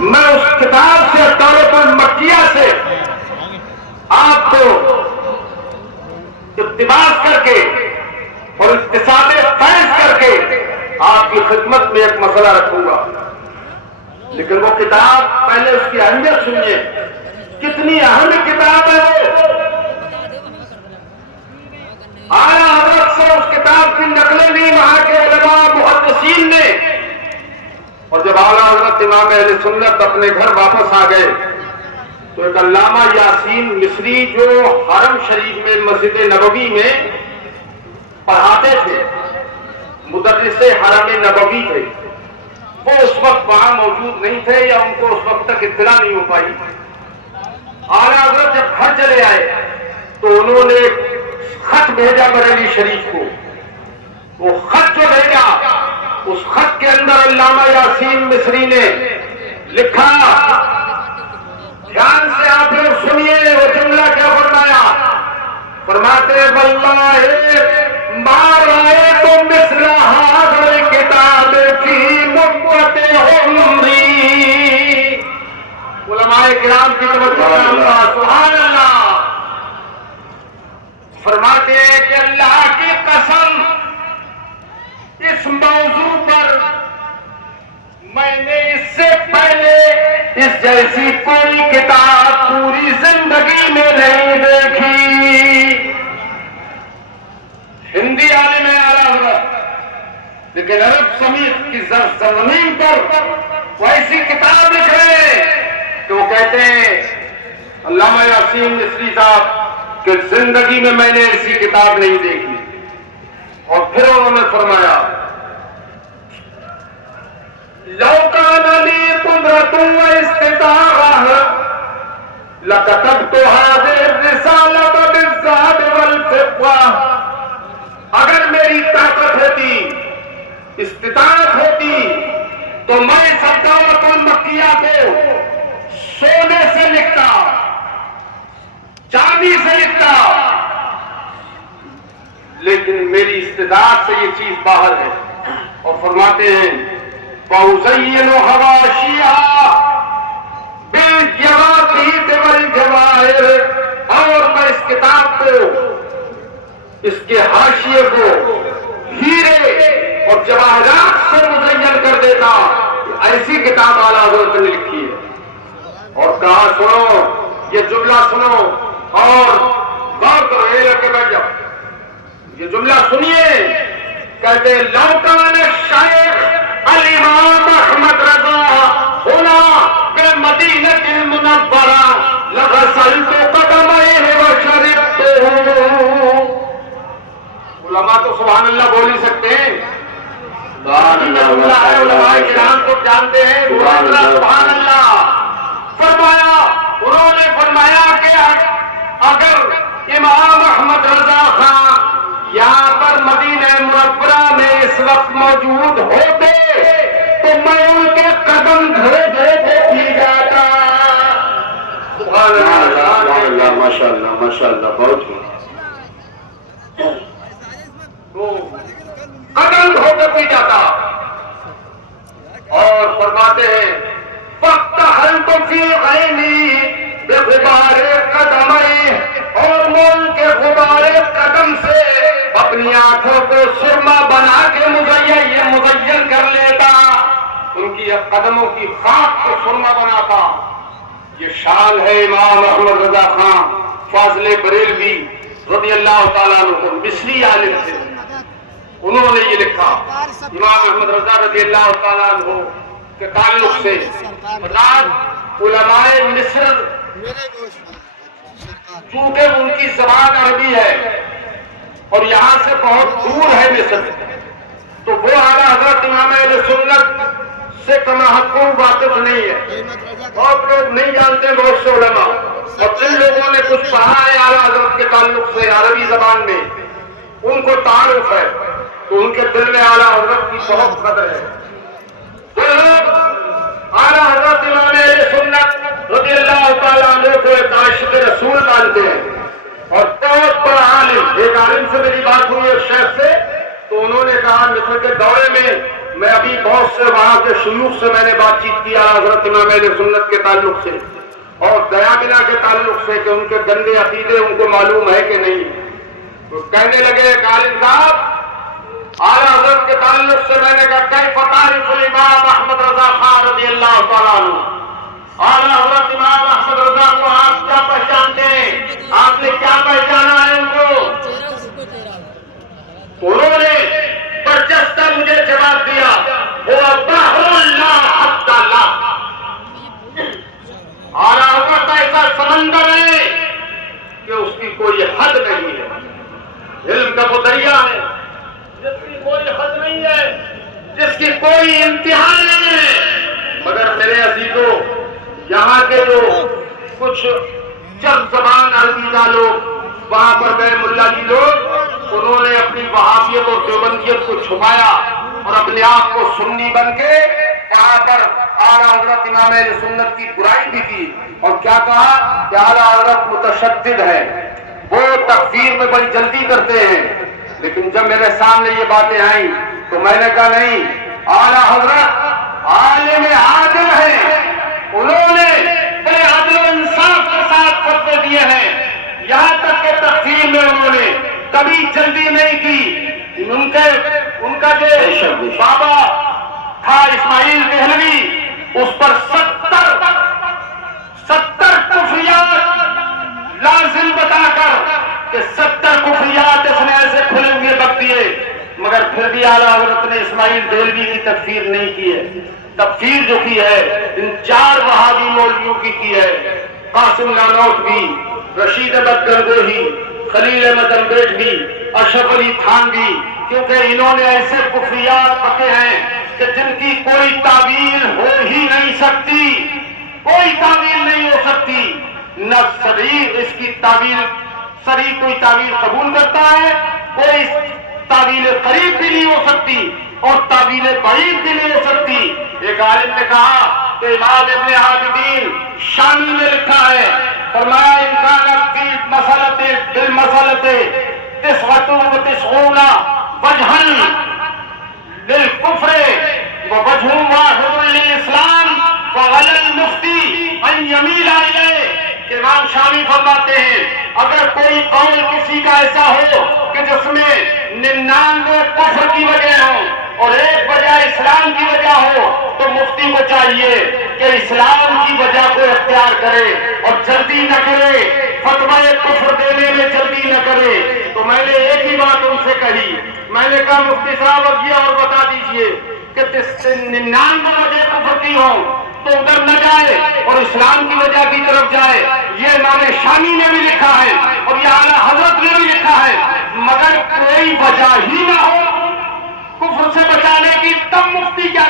میں اس کتاب سے دولت المکیہ سے آپ کو اقتباس کر کے اور اقتصاد فیض کر کے آپ کی خدمت میں ایک مسئلہ رکھوں گا، لیکن وہ کتاب پہلے اس کی اہمیت سنیے، کتنی اہم کتاب ہے وہ۔ اعلیٰ حضرت سے اس کتاب کی نقلیں لی وہاں کے علماء محدثین نے، اور جب اعلیٰ حضرت امام اہل سنت اپنے گھر واپس آ گئے تو ایک علامہ یاسین مصری جو حرم شریف میں مسجد نبوی میں پڑھاتے تھے، مدرس حرم نبوی تھے، وہ اس وقت وہاں موجود نہیں تھے یا ان کو اس وقت تک اطلاع نہیں ہو پائی۔ اعلیٰ حضرت جب گھر چلے آئے تو انہوں نے خط بھیجا بریلی شریف کو۔ وہ خط جو بھیجا، اس خط کے اندر علامہ یاسین مصری نے لکھا، دھیان سے آپ لوگ سنیے وہ جملہ کیا فرمایا۔ فرماتے واللہ ما رأیت مثل هذا الکتاب فی مدت عمری۔ علماء کرام کی توجہ، سبحان اللہ۔ فرماتے ہیں کہ اللہ کی قسم، اس موضوع پر میں نے اس سے پہلے اس جیسی کوئی کتاب پوری زندگی میں نہیں دیکھی۔ ہندی عالم ہے اعلیٰ حضرت، لیکن عرب سمیت کی زمین پر وہ ایسی کتاب لکھ رہے ہیں کہ وہ کہتے ہیں علامہ یاسین مصری صاحب کہ زندگی میں نے ایسی کتاب نہیں دیکھی۔ اور پھر انہوں نے فرمایا لو کان لی قدرۃ و استطاعۃ لکتبت هذه الرسالۃ بالذهب والفضہ۔ اگر میری طاقت ہوتی، استطاعت ہوتی، تو میں اس دعوت المکیہ کو سونے سے لکھتا، چاندی سے لکھتا، لیکن میری استطاعت سے یہ چیز باہر ہے۔ اور فرماتے ہیں فَأُزَيِّنُ حَوَاشِيهَا بِالْجَوَاقِيتِ وَالْجَوَاهِرِ، اور میں اس کتاب کو، اس کے حاشیے کو ہیرے اور جواہرات سے مزین کر دیتا۔ ایسی کتاب اعلیٰ حضرت نے لکھی ہے۔ اور کہا سنو، یہ جملہ سنو اور غور کرو، یہ لڑکے بیٹھ جاؤ، یہ جملہ سنیے۔ کہتے لو کان الشیخ الامام احمد رضا ہونا بالمدینۃ المنورہ لغسلت قدمہ وشربت۔ علماء تو سبحان اللہ بول ہی سکتے ہیں، علماء کرام کو جانتے ہیں، سبحان اللہ۔ فرمایا، انہوں نے فرمایا کہ اگر امام احمد رضا خان یہاں پر مدینہ منورہ میں اس وقت موجود ہوتے تو میں ان کے قدم دھوے دیکھی جاتا۔ سبحان اللہ، ماشاء اللہ، ماشاء اللہ، بہت قدم دھو کر پی جاتا۔ اور فرماتے ہیں فَاقْتَحَلْتُ فِي عَيْنِي بِغُبَارِ قَدَمَيْهِ، اور میں ان کے غبار قدم سے اپنی آنکھوں کو سرما بنا کے مزین کر لیتا، ان کی قدموں کی خاک کو سرما بناتا۔ یہ شان ہے امام احمد رضا خان فاضل بریلوی رضی اللہ تعالیٰ عنہ، مصری عالم تھے۔ انہوں نے یہ لکھا امام احمد رضا رضی اللہ تعالیٰ عنہ کے تعلق سے، علماء مصر چونکہ ان کی زبان عربی ہے اور یہاں سے بہت دور ہے مصر، تو وہ اعلیٰ حضرت امام اہل سنت سے کما حقوق واقف نہیں ہے، بہت لوگ نہیں جانتے، بہت سے علماء، اور جن لوگوں نے کچھ پڑھا ہے اعلیٰ حضرت کے تعلق سے عربی زبان میں، ان کو تعارف ہے، تو ان کے دل میں اعلیٰ حضرت کی بہت قدر ہے۔ جو لوگ اعلیٰ حضرت امام اہل سنت رضی اللہ تعالیٰ عنہ کو ایک عاشق رسول مانتے ہیں اور بہت بڑا عالم، ایک عالم سے میری بات ہوئی ایک شیخ سے، تو انہوں نے کہا مصر کے دورے میں میں ابھی بہت سے وہاں کے شیوخ سے میں نے بات چیت کی حضرت امام اہل سنت کے تعلق سے اور دیابنا کے تعلق سے کہ ان کے گندے عقیدے ان کو معلوم ہے کہ نہیں. تو کہنے لگے ایک عالم صاحب اعلیٰ حضرت کے تعلق سے میں نے کہا کیف تعرف الامام احمد رضا خان رضی اللہ تعالیٰ عنہ, اعلیٰ حضرت امام احمد رضا کو آپ کیا پہچانتے ہیں, آپ نے کیا پہچانا ہے ان کو؟ انہوں نے برجستہ مجھے جواب دیا وہ بحر لا حد لا, اعلیٰ حضرت ایسا سمندر ہے کہ اس کی کوئی حد نہیں ہے. علم کا وہ دریا ہے جس کی کوئی حد نہیں ہے, جس کی کوئی انتہا نہیں ہے. مگر میرے عزیزوں, یہاں کے جو کچھ چند زبان عربیدہ لوگ وہاں پر گئے ملا جی لوگ, انہوں نے اپنی وہابیت اور دیوبندیت کو چھپایا اور اپنے آپ کو سنی بن کے وہاں پر اعلیٰ حضرت امام اہل سنت کی برائی بھی کی اور کیا کہا کہ اعلیٰ حضرت متشدد ہے, وہ تکفیر میں بڑی جلدی کرتے ہیں. لیکن جب میرے سامنے یہ باتیں آئیں تو میں نے کہا نہیں, اعلیٰ حضرت عالم عادل ہیں, انہوں نے بڑے عدل و انصاف کے ساتھ فتوے دیے ہیں. یہاں تک کہ تکفیر میں انہوں نے کبھی جلدی نہیں کی. ان کا جو بابا تھا اسماعیل دہلوی, اس پر 70 کفریات لازم بتا کر کہ 70 کفریات اس نے ایسے کھلے ہوئے بک دیے, مگر پھر بھی اعلیٰ حضرت نے اسماعیل دہلوی کی تکفیر نہیں کی ہے. تکفیر جو کی ہے ان 4 وہابی مولویوں کی ہے, قاسم نانوتوی, رشید احمد گنگوہی, خلیل احمد امبیڈوی, اشرف علی تھانوی, کیونکہ انہوں نے ایسے کفریات بکے ہیں کہ جن کی کوئی تعویل ہو ہی نہیں سکتی, کوئی تعویل نہیں ہو سکتی. نہ صریح اس کی تعویل, صریح کوئی تعویل قبول کرتا ہے, کوئی تعویل قریب بھی نہیں ہو سکتی اور تعویل بعید بھی نہیں ہو سکتی. ایک عالم نے کہا کہ امام ابن عابدین شامی نے لکھا ہے, فرمایا امکانات کی بالمسلط 99 وجہن للکفر ووجہ واحد للاسلام فعلی المفتی ان یمیل الیہ. کہ امام شامی فرماتے ہیں اگر کوئی قول کسی کا ایسا ہو کہ جس میں 99 کفر کی وجہ ہو اور ایک وجہ اسلام کی وجہ ہو, تو مفتی کو چاہیے کہ اسلام کی وجہ کو اختیار کرے اور جلدی نہ کرے, فتوی کفر دینے میں جلدی نہ کرے. تو میں نے ایک ہی بات ان سے کہی, میں نے کہا مفتی صاحب اب یہ اور بتا دیجئے کہ 99 وجہ کفر کی ہو تو ادھر نہ جائے اور اسلام کی وجہ کی طرف جائے. یہ امام شامی نے بھی لکھا ہے اور یہ اعلیٰ حضرت نے بھی لکھا ہے, مگر کوئی وجہ ہی نہ ہو کفر سے بچانے کی, تب مفتی کیا